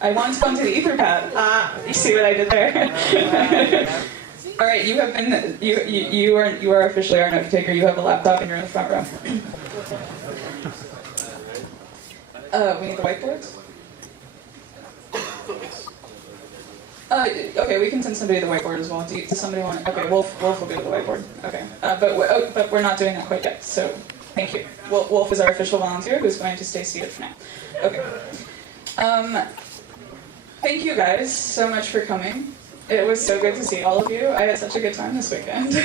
I wanted to go into the Etherpad. You see what I did there? All right, you have been, you are officially our note taker. You have a laptop and you're in the front row. We need the whiteboards? Okay, we can send somebody the whiteboard as well. Does somebody want? Okay, Wolf will go to the whiteboard. Okay, but we're not doing that quite yet. So thank you. Wolf is our official volunteer who's going to stay seated for now. Okay. Thank you guys so much for coming. It was so good to see all of you. I had such a good time this weekend.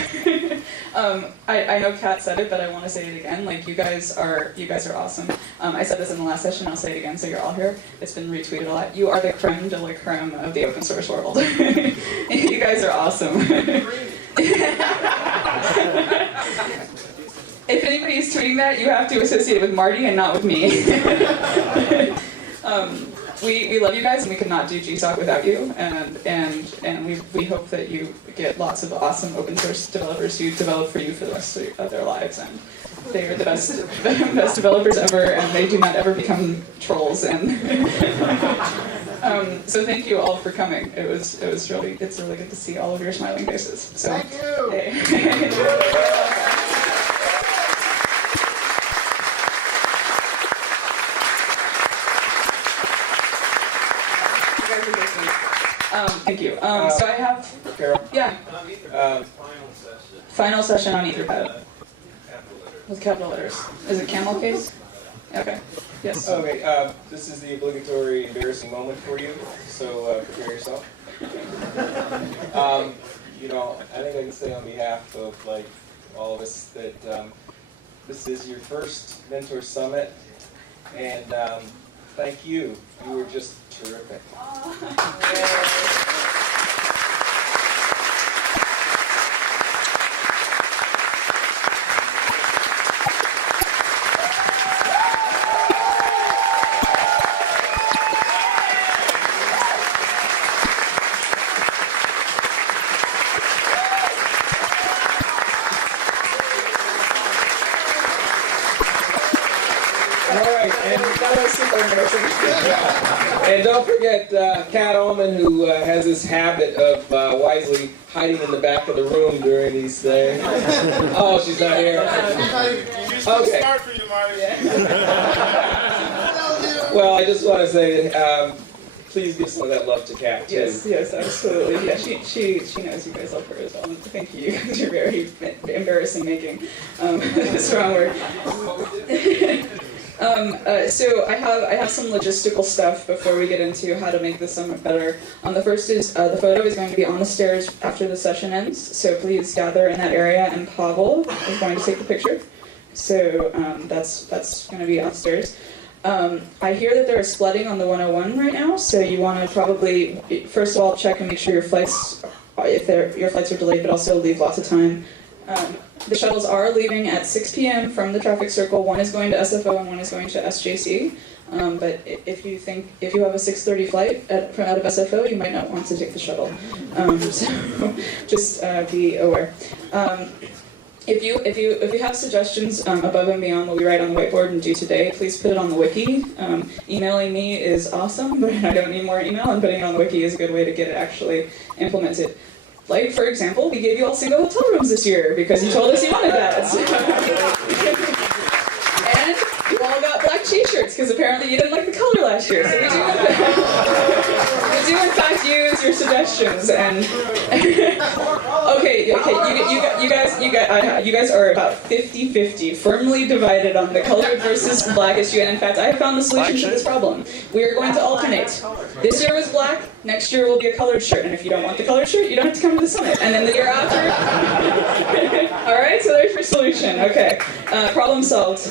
I know Kat said it, but I want to say it again. Like, you guys are awesome. I said this in the last session. I'll say it again, so you're all here. It's been retweeted a lot. You are the creme de la creme of the open source world. You guys are awesome. If anybody is tweeting that, you have to associate it with Marty and not with me. We love you guys, and we could not do GSOC without you, and we hope that you get lots of awesome open source developers who develop for you for the rest of their lives, and they are the best developers ever, and they do not ever become trolls. And so thank you all for coming. It's really good to see all of your smiling faces. So, thank you. Hey. Thank you. So I have, yeah, final session on Etherpad with capital letters. Is it camel case? Okay. Yes. Okay. This is the obligatory embarrassing moment for you. So prepare yourself. I think I can say on behalf of all of us that this is your first Mentor Summit, and thank you. You were just terrific. And don't forget Kat Ullman, who has this habit of wisely hiding in the back of the room during these things. Oh, she's not here. Okay. Well, I just want to say, please give some of that love to Kat, too. Yes, absolutely. Yeah, she knows you guys love her as well. And thank you. You guys are very embarrassing making. That's the wrong word. So I have some logistical stuff before we get into how to make the summit better. The first is the photo is going to be on the stairs after the session ends, so please gather in that area, and Pavel is going to take the picture. So that's going to be upstairs. I hear that there is flooding on the 101 right now, so you want to probably, first of all, check and make sure your flights are delayed, but also leave lots of time. The shuttles are leaving at 6 p.m. from the traffic circle. One is going to SFO and one is going to SJC. But if you have a 6:30 flight out of SFO, you might not want to take the shuttle. So just be aware. If you have suggestions above and beyond what we write on the whiteboard and do today, please put it on the wiki. Emailing me is awesome, but I don't need more email, and putting it on the wiki is a good way to get it actually implemented. Like, for example, we gave you all single hotel rooms this year because you told us you wanted that. And you all got black t-shirts because apparently you didn't like the color last year. So we do in fact use your suggestions. And okay, you guys are about 50-50, firmly divided on the colored versus black issue. And in fact, I have found the solution to this problem. We are going to alternate. This year was black. Next year will be a colored shirt, and if you don't want the colored shirt, you don't have to come to the summit. And then the year after, all right. So there's your solution. Okay, problem solved.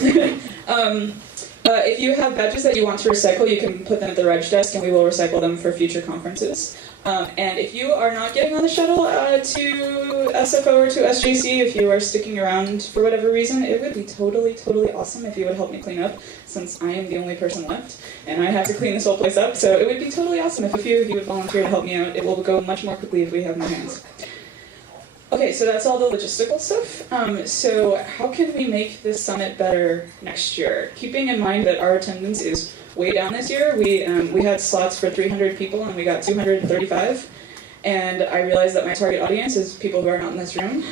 If you have badges that you want to recycle, you can put them at the reg desk, and we will recycle them for future conferences. And if you are not getting on the shuttle to SFO or to SJC, if you are sticking around for whatever reason, it would be totally awesome if you would help me clean up, since I am the only person left, and I have to clean this whole place up. So it would be totally awesome if a few of you would volunteer to help me out. It will go much more quickly if we have more hands. Okay, so that's all the logistical stuff. So how can we make this summit better next year? Keeping in mind that our attendance is way down this year. We had slots for 300 people and we got 235. And I realize that my target audience is people who are not in this room.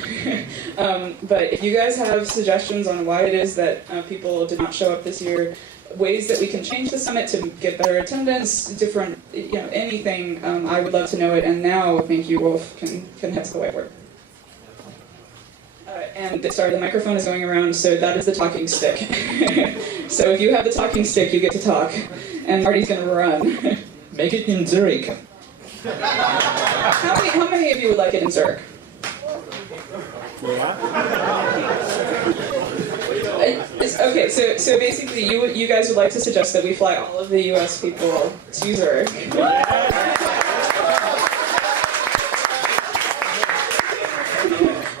But if you guys have suggestions on why it is that people did not show up this year, ways that we can change the summit to get better attendance, different, anything, I would love to know it. And now, thank you, Wolf, can head to the whiteboard. And sorry, the microphone is going around, so that is the talking stick. So if you have the talking stick, you get to talk, and Marty's going to run. Make it in Zurich. How many of you would like it in Zurich? Okay, so basically, you guys would like to suggest that we fly all of the U.S. people to Zurich.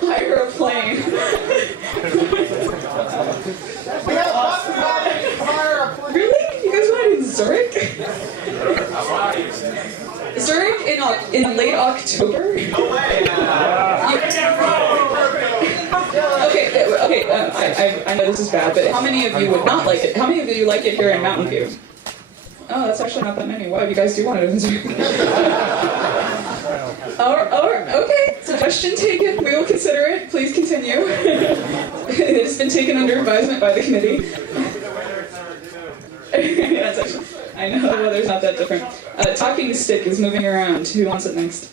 Hire a plane. Really? You guys want it in Zurich? Zurich in late October? Okay. I know this is bad, but how many of you would not like it? How many of you like it here in Mountain View? Oh, that's actually not that many. Wow, you guys do want it in Zurich. Okay, suggestion taken. We will consider it. Please continue. It has been taken under advisement by the committee. That's actually, I know the weather's not that different. Talking stick is moving around. Who wants it next?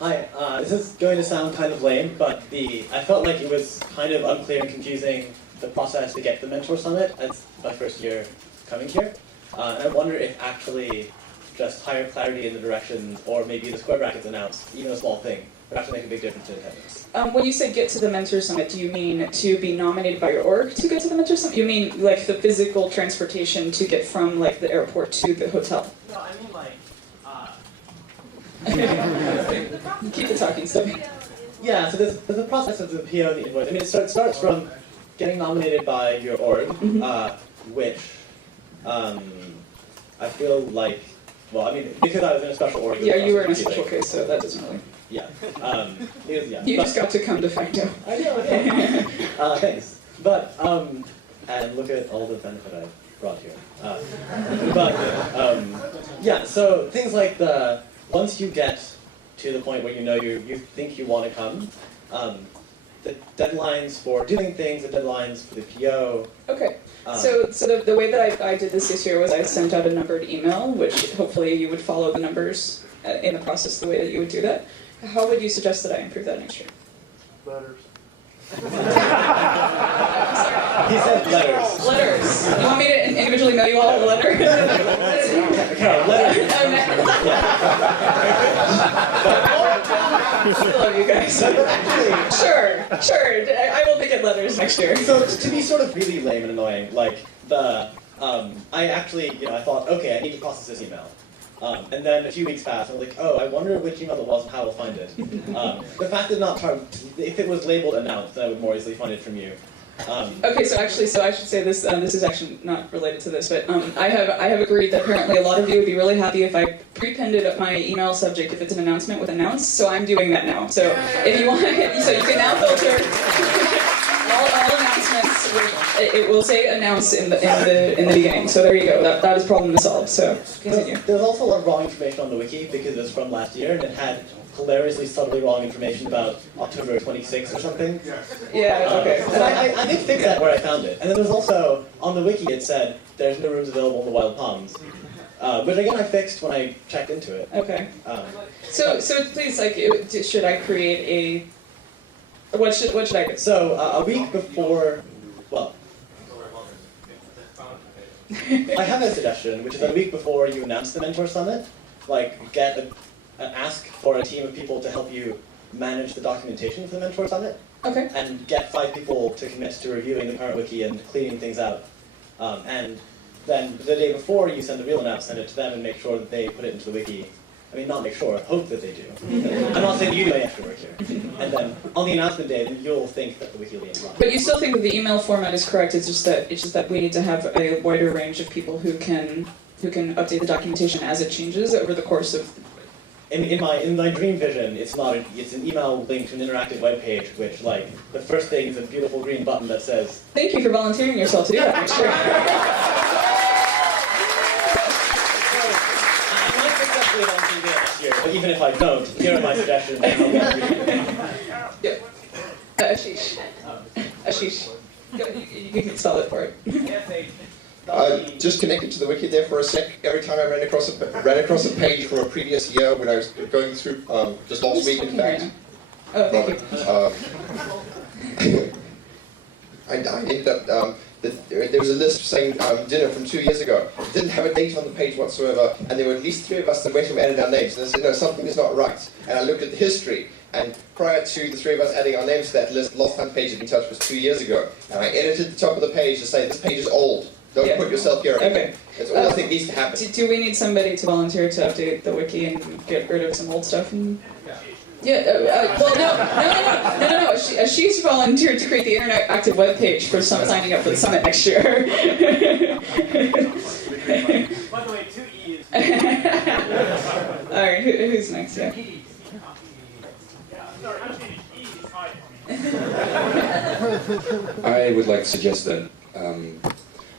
Hi, this is going to sound kind of lame, but I felt like it was kind of unclear and confusing, the process to get to the Mentor Summit as my first year coming here. And I wonder if actually just higher clarity in the directions, or maybe the square brackets announced, even a small thing, would actually make a big difference in attendance. When you say get to the Mentor Summit, do you mean to be nominated by your org to get to the Mentor Summit? You mean like the physical transportation to get from like the airport to the hotel? No, I mean like, Keep the talking stick. yeah, so there's a process of the PO and the invoice. I mean, it starts from getting nominated by your org, which I feel like, well, I mean, because I was in a special org. Yeah, you were in a special case, so that doesn't really... Yeah. You just got to come de facto. I know. Thanks. But, and look at all the benefit I brought here. Yeah, so things like once you get to the point where you know you think you want to come, the deadlines for doing things, the deadlines for the PO. Okay. So the way that I did this year was I sent out a numbered email, which hopefully you would follow the numbers in the process the way that you would do that. How would you suggest that I improve that next year? Letters. He said letters. Letters. You want me to individually mail you all a letter? Carol, letters. I love you guys. Sure. I will pick at letters next year. So to be sort of really lame and annoying, like I actually, I thought, okay, I need to process this email. And then a few weeks passed, and I'm like, oh, I wonder which email it was and how I'll find it. The fact is not hard. If it was labeled announced, then I would more easily find it from you. Okay, so I should say this. This is actually not related to this, but I have agreed that apparently a lot of you would be really happy if I pre-pinned it at my email subject if it's an announcement with announce. So I'm doing that now. So if you want, so you can now filter all announcements. It will say announce in the beginning. So there you go. That is problem solved. So continue. There's also a lot of wrong information on the wiki because it's from last year and it had hilariously subtly wrong information about October 26th or something. Yeah, okay. And I did fix that where I found it. And then there's also, on the wiki it said, there's no rooms available in the Wild Palms. But again, I fixed when I checked into it. Okay. So please, should I create a... What should I do? So, a week before, well, I have a suggestion, which is a week before you announce the Mentor Summit, ask for a team of people to help you manage the documentation for the Mentor Summit. Okay. And get 5 people to commit to reviewing the current wiki and cleaning things out. And then the day before you send the real announcement, send it to them and make sure that they put it into the wiki. I mean, not make sure, hope that they do. I'm not saying you do any extra work here. And then on the announcement day, then you'll think that the wiki will be wrong. But you still think that the email format is correct, it's just that we need to have a wider range of people who can who can update the documentation as it changes over the course of. In my dream vision, it's an email link to an interactive web page, which like the first thing is a beautiful green button that says. Thank you for volunteering yourself to do that next year. I might successfully volunteer to do it next year, but even if I don't, here are my suggestions. Ashish. Ashish. You can spell it for it. Just connected to the wiki there for a sec. Every time I ran across a page from a previous year when I was going through, just last week in fact. Oh, thank you. I ended up, there was a list saying dinner from 2 years ago. It didn't have a date on the page whatsoever, and there were at least 3 of us that went and added our names. And I said, no, something is not right. And I looked at the history, and prior to the 3 of us adding our names to that list, the last time page had been touched was 2 years ago. And I edited the top of the page to say, this page is old. Don't put yourself here. Okay. That's all I think needs to happen. Do we need somebody to volunteer to update the wiki and get rid of some old stuff? Well, no. She's volunteered to create the interactive web page for signing up for the summit next year. By the way, 2 E's. All right, who's next? Yeah. Sorry, actually, E is high. I would like to suggest that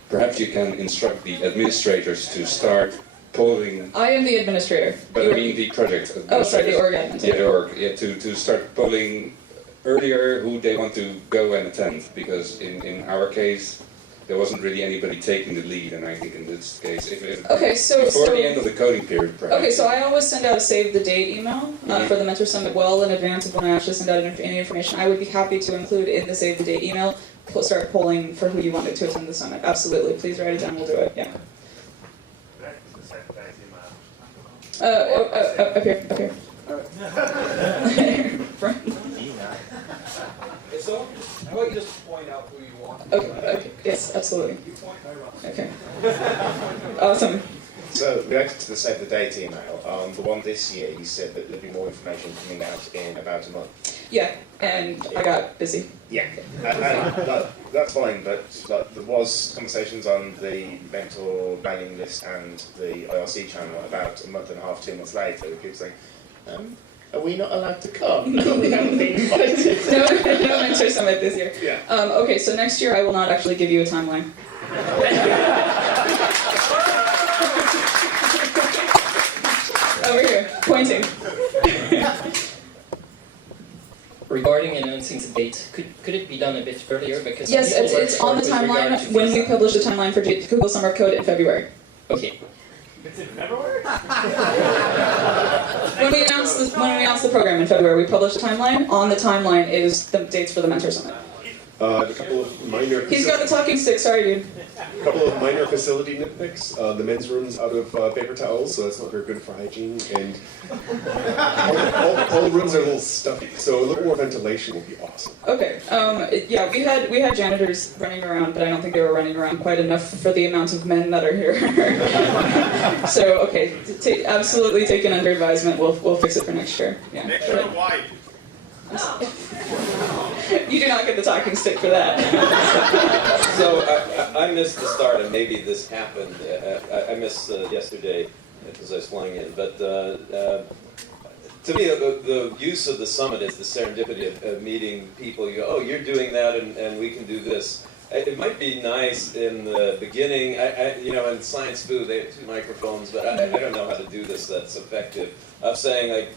perhaps you can instruct the administrators to start polling. I am the administrator. But I mean the project. Oh, sorry, the org admin. Yeah, the org. Yeah, to start polling earlier who they want to go and attend, because in our case there wasn't really anybody taking the lead, and I think in this case, if Okay, so before the end of the coding period, perhaps. Okay, so I always send out a save the date email for the Mentor Summit well in advance of when I actually send out any information. I would be happy to include in the save the date email, start polling for who you wanted to attend the summit. Absolutely, please write it down. We'll do it. Yeah. Up here. So, how about you just point out who you want? Okay. Yes, absolutely. Okay. Awesome. So, reacting to the Save the Date email, the one this year, he said that there'd be more information coming out in about a month. Yeah, and I got busy. Yeah, that's fine, but there was conversations on the mentor mailing list and the IRC channel about a month and a half, 2 months later, with people saying, are we not allowed to come? We haven't been invited. No Mentor Summit this year. Yeah. Okay, so next year I will not actually give you a timeline. Over here, pointing. Regarding announcing the date, could it be done a bit earlier? Because Yes, it's on the timeline when we publish the timeline for Google Summer of Code in February. Okay. It's in February? When we announce the program in February, we publish the timeline. On the timeline is the dates for the Mentor Summit. A couple of minor. He's got the talking stick. Sorry, dude. A couple of minor facility nitpicks. The men's room's out of paper towels, so that's not very good for hygiene. And all the rooms are a little stuffy, so a little more ventilation would be awesome. Okay. Yeah, we had janitors running around, but I don't think they were running around quite enough for the amount of men that are here. So okay, absolutely taken under advisement. We'll fix it for next year. Yeah. Next year, white. You do not get the talking stick for that. So I missed the start, and maybe this happened. I missed yesterday because I was flying in. But to me, the use of the summit is the serendipity of meeting people. You go, oh, you're doing that, and we can do this. It might be nice in the beginning. In Science Foo, they have 2 microphones, but I don't know how to do this that's effective. Of saying, like,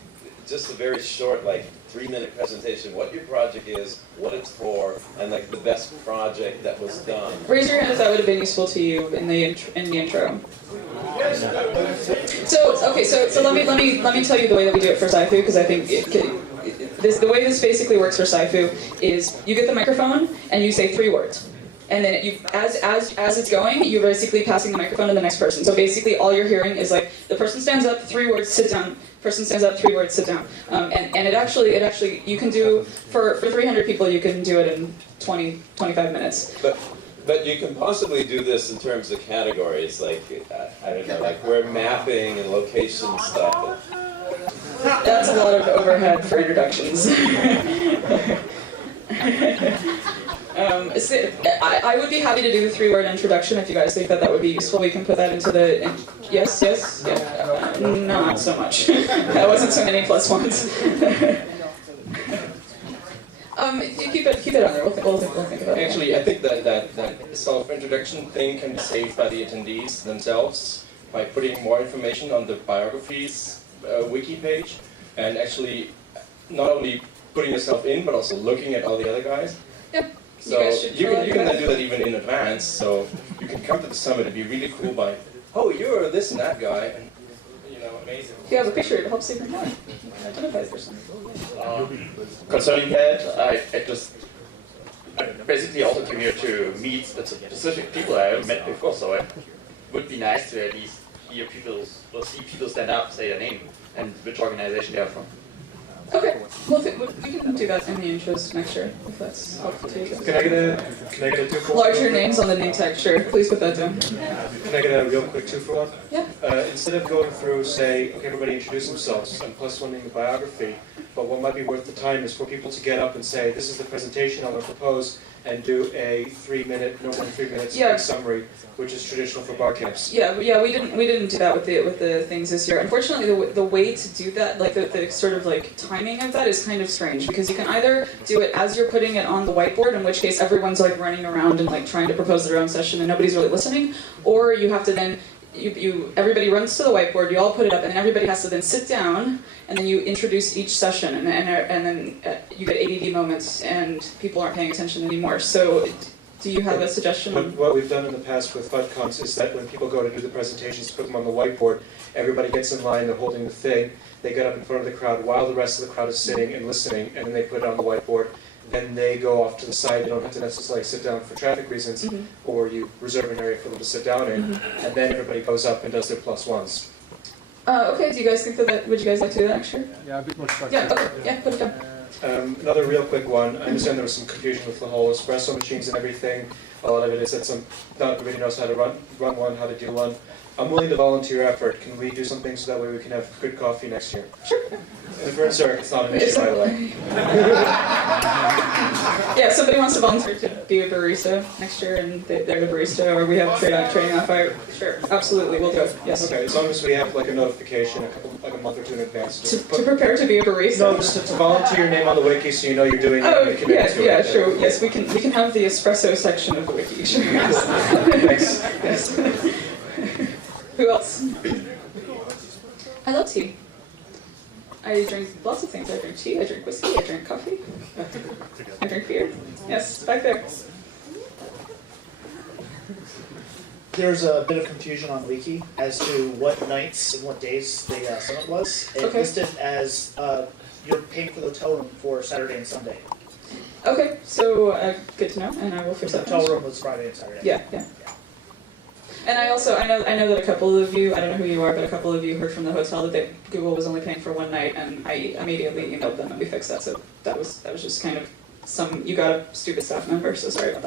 just a very short, like, 3-minute presentation, what your project is, what it's for, and like the best project that was done. Raise your hand if that would have been useful to you in the intro. So let me tell you the way that we do it for SciFu, because I think the way this basically works for SciFu is you get the microphone and you say 3 words. And then as it's going, you're basically passing the microphone to the next person. So basically all you're hearing is like, the person stands up, 3 words, sit down. Person stands up, 3 words, sit down. And it actually, you can do, for 300 people, you can do it in 25 minutes. But you can possibly do this in terms of categories, like, I don't know, like we're mapping and location stuff. That's a lot of overhead for introductions. I would be happy to do the 3-word introduction if you guys think that that would be useful. We can put that into the... Yes, yes, yeah. Not so much. That wasn't so many plus ones. You keep it on there. We'll think about it. Actually, I think that self-introduction thing can be saved by the attendees themselves by putting more information on the biographies wiki page, and actually not only putting yourself in, but also looking at all the other guys. Yeah. So you can then do that even in advance. So you can come to the summit and be really cool by, oh, you're this and that guy, and amazing. If you have a picture, it helps even more. Identify the person. Concerning that, I basically also came here to meet specific people I haven't met before, so it would be nice to at least hear people or see people stand up, say their name, and which organization they're from. Okay, well, we can do that in the intros next year, if that's helpful to you. Can I get a 2-for-1? Larger names on the name tag, sure. Please put that down. Can I get a real quick 2-for-1? Yeah. Instead of going through, say, okay, everybody introduce themselves and plus one-ing the biography, but what might be worth the time is for people to get up and say, this is the presentation I'm going to propose, and do a 3-minute, no more than 3 minutes quick summary, which is traditional for bar camps. Yeah, we didn't do that with the things this year. Unfortunately, the way to do that, like the sort of like timing of that, is kind of strange, because you can either do it as you're putting it on the whiteboard, in which case everyone's like running around and like trying to propose their own session and nobody's really listening, or you have to then everybody runs to the whiteboard, you all put it up, and then everybody has to then sit down, and then you introduce each session, and then you get ADD moments, and people aren't paying attention anymore. So, do you have a suggestion? What we've done in the past with FUDCons is that when people go to do the presentations, put them on the whiteboard, everybody gets in line, they're holding the thing, they get up in front of the crowd while the rest of the crowd is sitting and listening, and then they put it on the whiteboard. Then they go off to the side, they don't have to necessarily sit down for traffic reasons, or you reserve an area for them to sit down in, and then everybody goes up and does their plus ones. Okay, do you guys think that would you guys like to do that next year? Yeah, a bit more structured. Yeah, okay, yeah, put it down. Another real quick one, I understand there was some confusion with the whole espresso machines and everything. A lot of it is that not everybody knows how to run one, how to do one. I'm willing to volunteer effort. Can we do something so that way we can have good coffee next year? Sure. Sir, it's not an issue, by the way. Yeah, if somebody wants to volunteer to be a barista next year, and they're the barista, or we have training on fire, sure, absolutely, we'll do it, yes. Okay, as long as we have like a notification a month or two in advance. To prepare to be a barista? No, just to volunteer your name on the wiki so you know you're doing it and you commit to it. Yeah, sure, yes, we can have the espresso section of the wiki, sure, yes. Thanks. Yes. Who else? I love tea. I drink lots of things. I drink tea, I drink whiskey, I drink coffee, I drink beer. Yes, back there. There's a bit of confusion on Wiki as to what nights and what days the summit was. It listed as you're paying for the hotel room for Saturday and Sunday. Okay, so good to know, and I will fix that. The hotel room was Friday and Saturday. Yeah. And I know that a couple of you, I don't know who you are, but a couple of you heard from the hotel that Google was only paying for one night, and I immediately emailed them and we fixed that. So that was just kind of you got a stupid staff member, so sorry about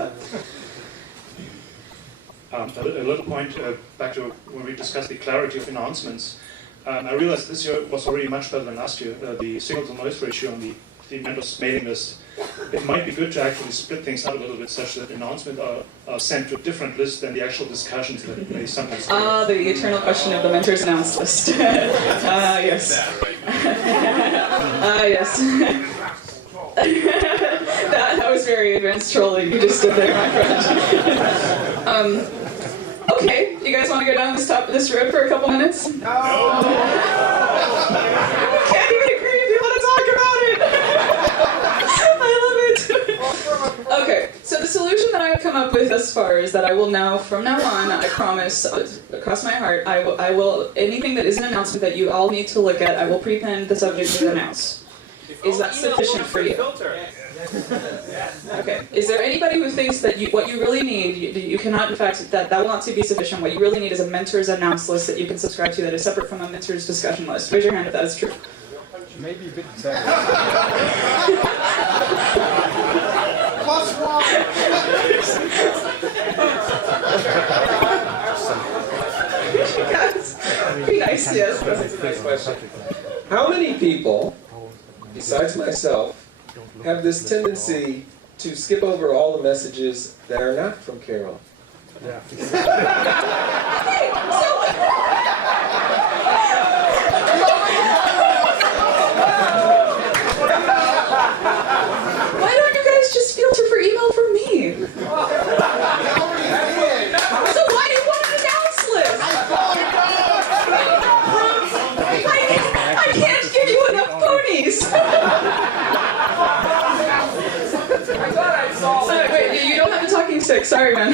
that. A little point back to when we discussed the clarity of announcements. I realized this year was already much better than last year. The signal-to-noise ratio on the members' mailing list. It might be good to actually split things out a little bit such that announcements are sent to a different list than the actual discussions that they sometimes do. The eternal question of the mentors announced list. Yes. Yes. that was very advanced trolling you just did there, my friend. Okay, you guys want to go down this road for a couple minutes? No! We can't even agree if you want to talk about it! I love it! Okay, so the solution that I've come up with thus far is that I will now, from now on, I promise, across my heart, I will anything that is an announcement that you all need to look at, I will prepend the subject to announce. Is that sufficient for you? Okay. Is there anybody who thinks that what you really need, you cannot, in fact, that will not be sufficient. What you really need is a mentor's announce list that you can subscribe to that is separate from a mentor's discussion list. Raise your hand if that is true. Maybe a bit Guys, be nice, yes. That's a nice question. How many people, besides myself, have this tendency to skip over all the messages that are not from Carol. Yeah. Why don't you guys just filter for email from me? So why do you want an announce list? I can't give you enough ponies. Wait, you don't have a talking stick. Sorry, man.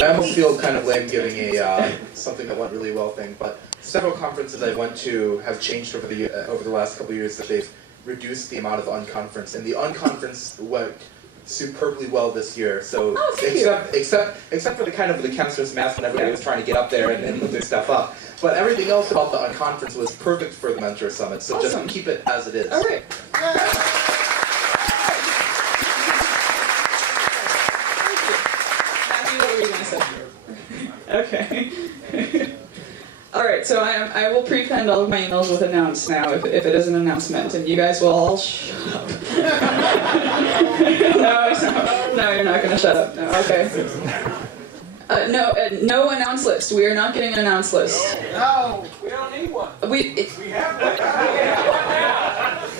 I almost feel kind of lame giving a something that went really well thing, but several conferences I went to have changed over the last couple of years that they've reduced the amount of unconference, and the unconference went superbly well this year. So except for the kind of the counselor's mask when everybody was trying to get up there and put their stuff up, but everything else about the unconference was perfect for the Mentor Summit. So just keep it as it is. All right. Okay. All right, so I will prepend all of my emails with announce now if it is an announcement, and you guys will all shut up. No, you're not going to shut up. No, okay. No announce list. We are not getting an announce list. No, we don't need one. We have one.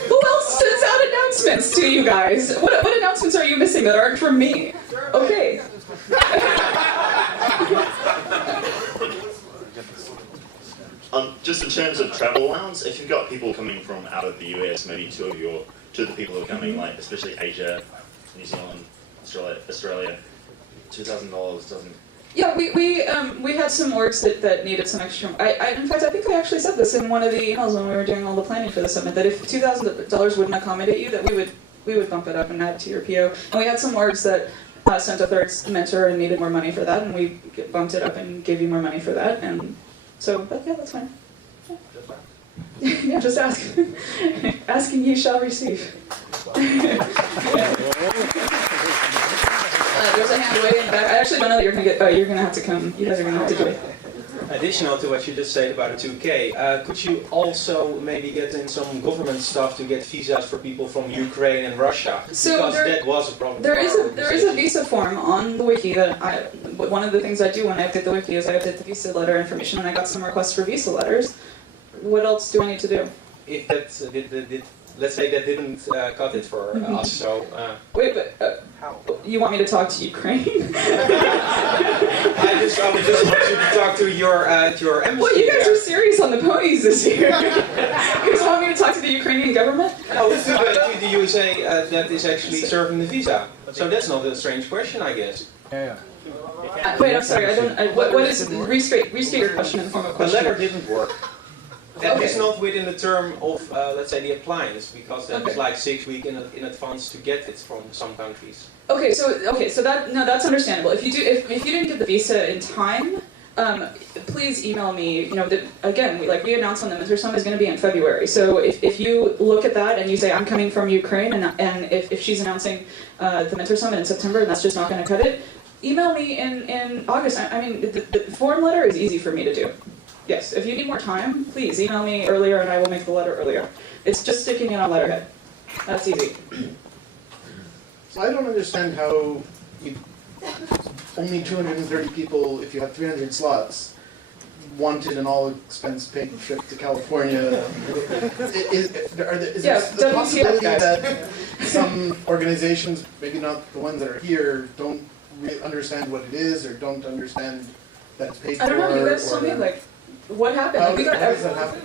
Who else sends out announcements to you guys? What announcements are you missing that aren't from me? Okay. Just in terms of travel allowance, if you've got people coming from out of the US, maybe two of the people who are coming, like especially Asia, New Zealand, Australia, $2,000 doesn't. Yeah, we had some orgs that needed some extra. In fact, I think I actually said this in one of the emails when we were doing all the planning for the summit, that if $2,000 wouldn't accommodate you, that we would bump it up and add it to your PO. And we had some orgs that sent a third mentor and needed more money for that, and we bumped it up and gave you more money for that. And so, but yeah, that's fine. Yeah, just ask. Asking you shall receive. There's a hand way in the back. I actually don't know that you're gonna get. Oh, you're gonna have to come. You guys are gonna have to do it. Additional to what you just said about the 2K, could you also maybe get in some government stuff to get visas for people from Ukraine and Russia? So because that was a problem. There is a visa form on the wiki that one of the things I do when I update the wiki is I update the visa letter information, and I got some requests for visa letters. What else do I need to do? If that let's say that didn't cut it for us, so. Wait, but you want me to talk to Ukraine? I would just want you to talk to your embassy. Well, you guys are serious on the ponies this year. You guys want me to talk to the Ukrainian government? No, to the USA that is actually serving the visa. So that's not a strange question, I guess. Yeah. Wait, I'm sorry. I don't. What is restate your question in the form of a question? The letter didn't work. That is not within the term of, let's say, the appliance, because that was like 6 weeks in advance to get it from some countries. Okay, so that's understandable. If you didn't get the visa in time, please email me. You know, again, we announced on the Mentor Summit is going to be in February. So if you look at that and you say I'm coming from Ukraine, and if she's announcing the Mentor Summit in September, and that's just not going to cut it, email me in August. I mean, the form letter is easy for me to do. Yes, if you need more time, please email me earlier and I will make the letter earlier. It's just sticking it on letterhead. That's easy. So I don't understand how only 230 people, if you have 300 slots, wanted an all-expense-paid trip to California. Is there a possibility that some organizations, maybe not the ones that are here, don't really understand what it is or don't understand that it's paid for? I don't know, you guys told me, like, what happened? How We got does that happen?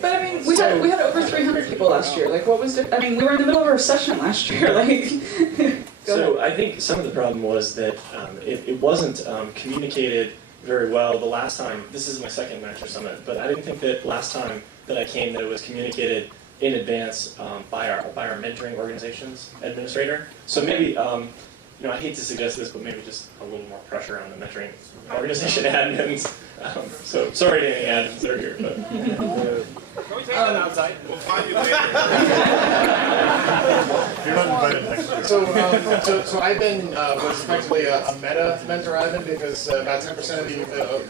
But I mean, we had over 300 people last year. Like, what was it? I mean, we were in the middle of our session last year. Like, so I think some of the problem was that it wasn't communicated very well the last time. This is my second Mentor Summit, but I didn't think that last time that I came that it was communicated in advance by our mentoring organization's administrator. So maybe. You know, I hate to suggest this, but maybe just a little more pressure on the mentoring organization admins. So sorry to any admins that are here, but. Can we take that outside? We'll find you later. You're not invited next week. So I've been was effectively a meta mentor admin because about 10% of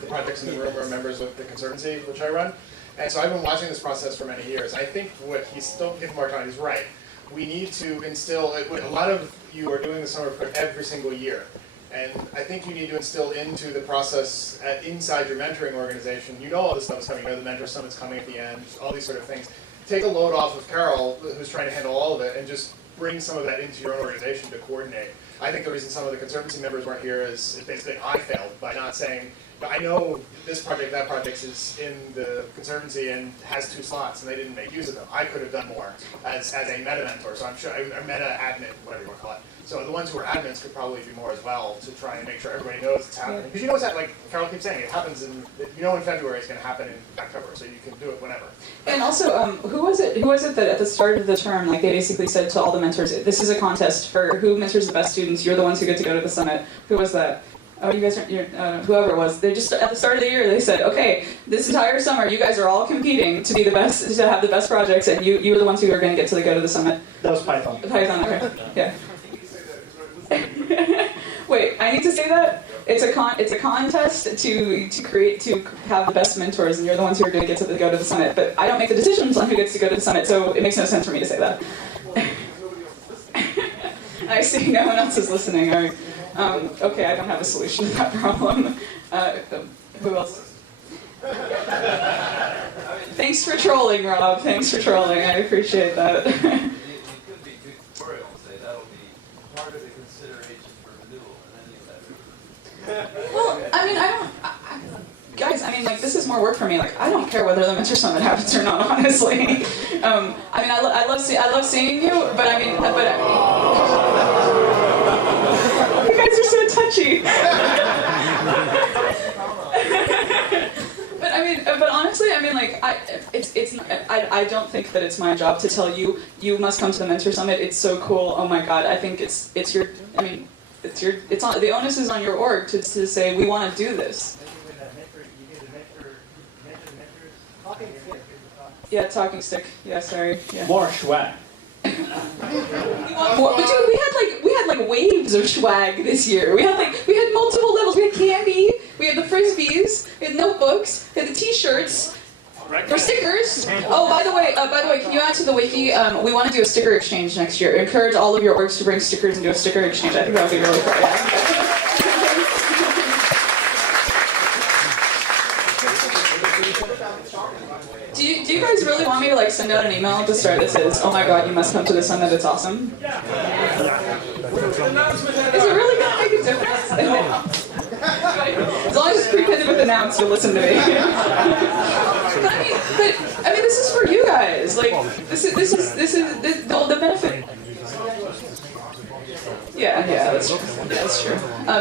the projects in the room are members of the conservancy which I run. And so I've been watching this process for many years. I think what don't give more time, he's right. We need to instill, a lot of you are doing the summer program every single year. And I think you need to instill into the process inside your mentoring organization. You know all this stuff is coming, you know the mentor summit's coming at the end, all these sort of things. Take a load off of Carol, who's trying to handle all of it, and just bring some of that into your own organization to coordinate. I think the reason some of the Conservancy members weren't here is basically I failed by not saying, I know this project, that project is in the Conservancy and has 2 slots, and they didn't make use of them. I could have done more as a meta mentor, so I'm sure, a meta admin, whatever you want to call it. So the ones who are admins could probably do more as well to try and make sure everybody knows it's happening. Because you know what's that, like Carol keeps saying, it happens in February it's going to happen in October, so you can do it whenever. And also, who was it that at the start of the term, like they basically said to all the mentors, this is a contest for who mentors the best students, you're the ones who get to go to the summit. Who was that? Oh, you guys aren't, whoever it was, they just, at the start of the year, they said, okay, this entire summer, you guys are all competing to be the best, to have the best projects, and you are the ones who are going to get to go to the summit. That was Python. Python, okay, yeah. Wait, I need to say that? It's a contest to have the best mentors, and you're the ones who are going to get to go to the summit, but I don't make the decisions on who gets to go to the summit, so it makes no sense for me to say that. I see no one else is listening, all right. Okay, I don't have a solution to that problem. Who else? Thanks for trolling, Rob. Thanks for trolling. I appreciate that. Well, I mean, guys, I mean, like, this is more work for me. Like, I don't care whether the Mentor Summit happens or not, honestly. I mean, I love seeing you, but I mean, you guys are so touchy. But honestly, I mean, like, I don't think that it's my job to tell you, you must come to the Mentor Summit. It's so cool. Oh my God, I think it's your. I mean, it's on, the onus is on your org to say we want to do this. Yeah, talking stick. Yeah, sorry. Yeah. More swag. Dude, we had like waves of swag this year. We had multiple levels. We had candy. We had the frisbees. We had notebooks. We had the T-shirts. Or stickers. Oh, by the way, can you add to the wiki? We want to do a sticker exchange next year. Encourage all of your orgs to bring stickers and do a sticker exchange. I think that would be really cool. Do you guys really want me to like send out an email at the start that says, "Oh my God, you must come to the summit. It's awesome." Is it really going to make a difference? As long as it's pre-printed with announce, you'll listen to me. But I mean, this is for you guys. Like, this is the benefit. Yeah, that's true. That's true.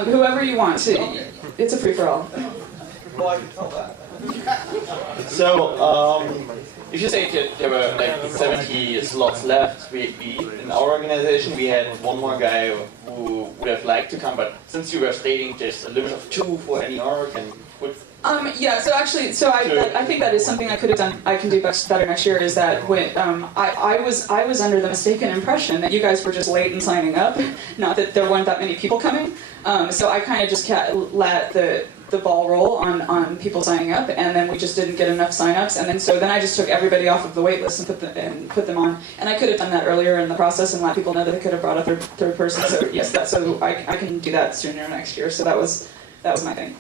Whoever you want to, it's a free for all. Well, I can tell that. So, if you say that there were like 70 slots left, in our organization we had one more guy who would have liked to come, but since you were stating there's a limit of 2 for any org and would... Yeah, so actually, I think that is something I could have done, I can do better next year, is that when, I was under the mistaken impression that you guys were just late in signing up, not that there weren't that many people coming, so I kind of just let the ball roll on people signing up, and then we just didn't get enough signups, and then I just took everybody off of the wait list and put them on, and I could have done that earlier in the process and let people know that they could have brought a third person, so yes, so I can do that sooner next year, so that was my thing.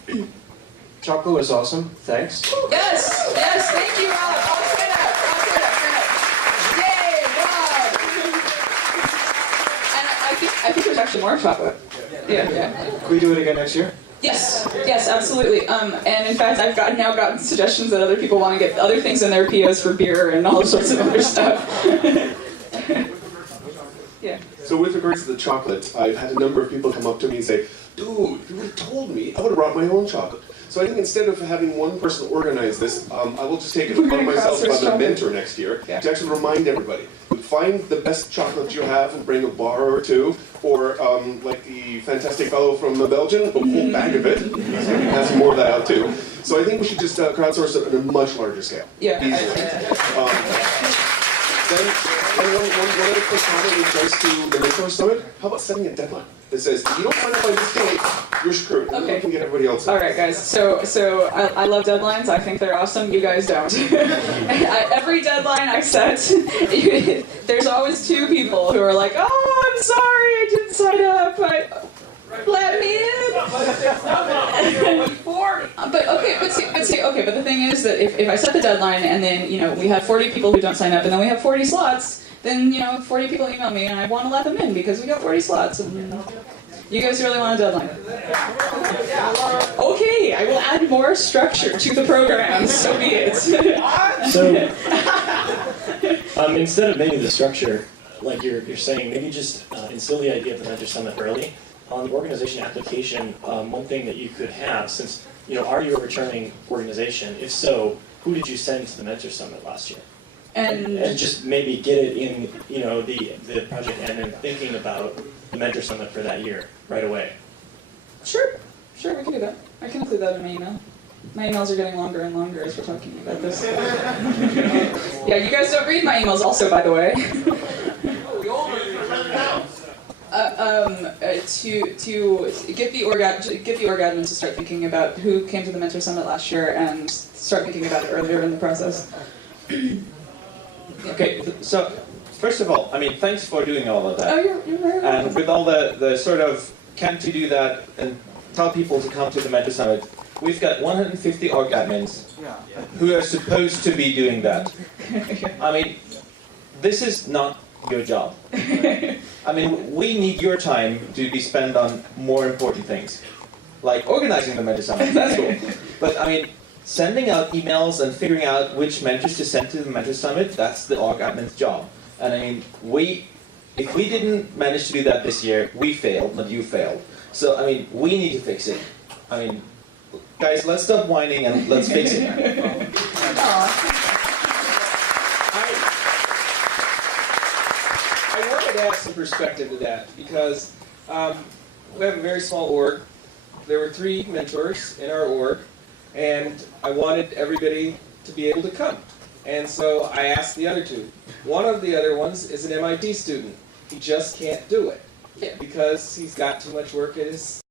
Choco is awesome. Thanks. Yes, thank you, Rob. I'll say that. Yay, Rob. And I think there's actually more chocolate. Yeah. Can we do it again next year? Yes, absolutely. And in fact, I've now gotten suggestions that other people want to get other things in their POs for beer and all sorts of other stuff. Yeah. So with regards to the chocolate, I've had a number of people come up to me and say, dude, you would have told me, I would have brought my own chocolate. So I think instead of having one person organize this, I will just take it upon myself as a mentor next year to actually remind everybody. Find the best chocolate you have and bring a bar or two, or like the fantastic fellow from Belgium, a whole bag of it. He's going to be passing more of that out too. So I think we should just crowdsource it on a much larger scale. Yeah. Then one other quick comment with regards to the Mentor Summit, how about setting a deadline? that says, if you don't sign up by this date, you're screwed. And then we can get everybody else in. All right, guys. So I love deadlines. I think they're awesome. You guys don't. Every deadline I set, there's always two people who are like, "Oh, I'm sorry, I didn't sign up. Let me in." But the thing is that if I set the deadline and then we have 40 people who don't sign up and then we have 40 slots, then 40 people email me and I want to let them in because we got 40 slots. And you guys really want a deadline? Okay, I will add more structure to the program. So be it. So instead of maybe the structure, like you're saying, maybe just instill the idea of the Mentor Summit early. On the organization application, one thing that you could have, since, are you a returning organization? If so, who did you send to the Mentor Summit last year? And just maybe get it in, the project admin thinking about the Mentor Summit for that year right away. Sure, we can do that. I can include that in my email. My emails are getting longer and longer as we're talking about this. Yeah, you guys don't read my emails also, by the way. To get the org admin to start thinking about who came to the Mentor Summit last year and start thinking about it earlier in the process. Okay, so first of all, thanks for doing all of that. Oh, you're very welcome. And with all the sort of, can't you do that and tell people to come to the Mentor Summit, we've got 150 org admins who are supposed to be doing that. This is not your job. We need your time to be spent on more important things, like organizing the Mentor Summit. That's cool. But sending out emails and figuring out which mentors to send to the Mentor Summit, that's the org admin's job. And if we didn't manage to do that this year, we failed, not you failed. So we need to fix it. Guys, let's stop whining and let's fix it. I wanted to add some perspective to that because we have a very small org. There were 3 mentors in our org, and I wanted everybody to be able to come. And so I asked the other 2. One of the other ones is an MIT student. He just can't do it because he's got too much work at his